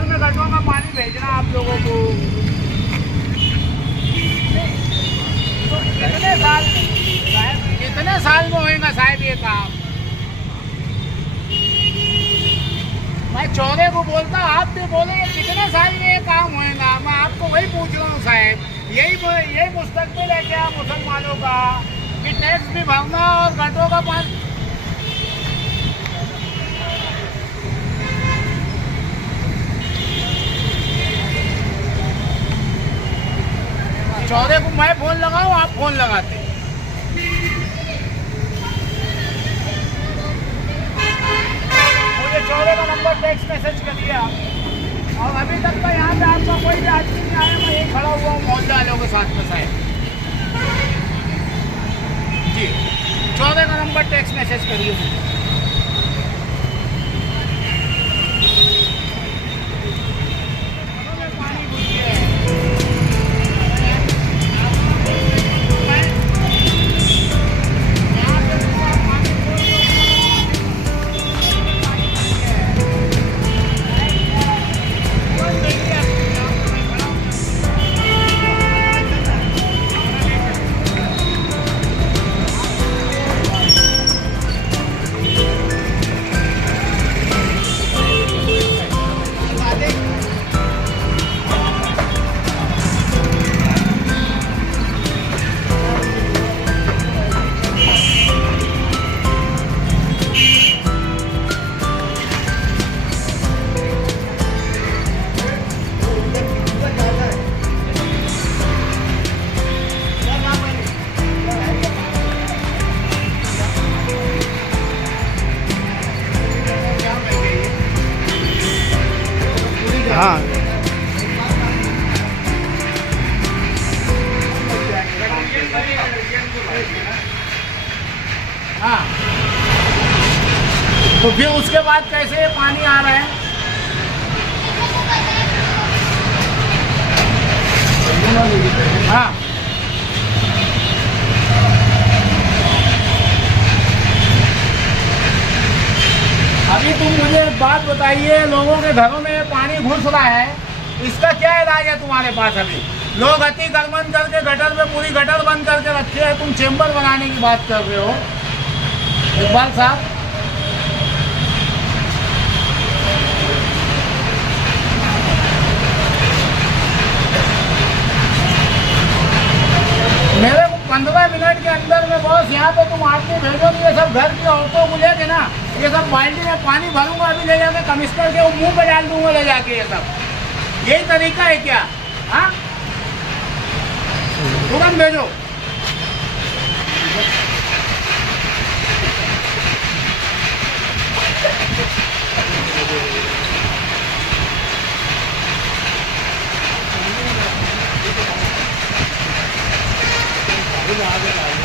घर में गड्ढों में पानी भेजना आप लोगों को। तो कितने साल में होएगा साहब ये काम? मैं चौधे को बोलता, आप भी बोले कितने साल में ये काम होएगा? मैं आपको वही पूछ रहा हूँ साहब। यही मुस्तकबिल है क्या मुसलमानों का कि टैक्स भी भरना और गड्ढों का पानी? चौधे को मैं फोन लगाऊं, आप फोन लगाते? मुझे चौधे का नंबर टेक्स्ट मैसेज कर दिया और अभी तक तो यहाँ पे आपका कोई भी आदमी नहीं आया। मैं यही खड़ा हुआ हूँ मोहल्ले वालों के साथ में साहब जी। चौधे का नंबर टेक्स्ट मैसेज करिए मुझे। हाँ हाँ, तो फिर उसके बाद कैसे पानी आ रहा है? हाँ, अभी तुम मुझे एक बात बताइए, लोगों के घरों में पानी घुस रहा है, इसका क्या इलाज है तुम्हारे पास? अभी लोग अतिक्रमण बंद करके गटर में पूरी गटर बंद करके रखे हैं, तुम चेंबर बनाने की बात कर रहे हो इकबाल साहब। मेरे को 15 मिनट के अंदर में बॉस यहाँ पे तुम आदमी भेजोगे, ये सब घर की औरतों को लेके ना, ये सब बाल्टी में पानी भरूंगा, अभी ले जाके कमिश्नर के मुंह पे डाल दूंगा ले जाके। ये सब यही तरीका है क्या? हाँ, तुरंत भेजो। आगे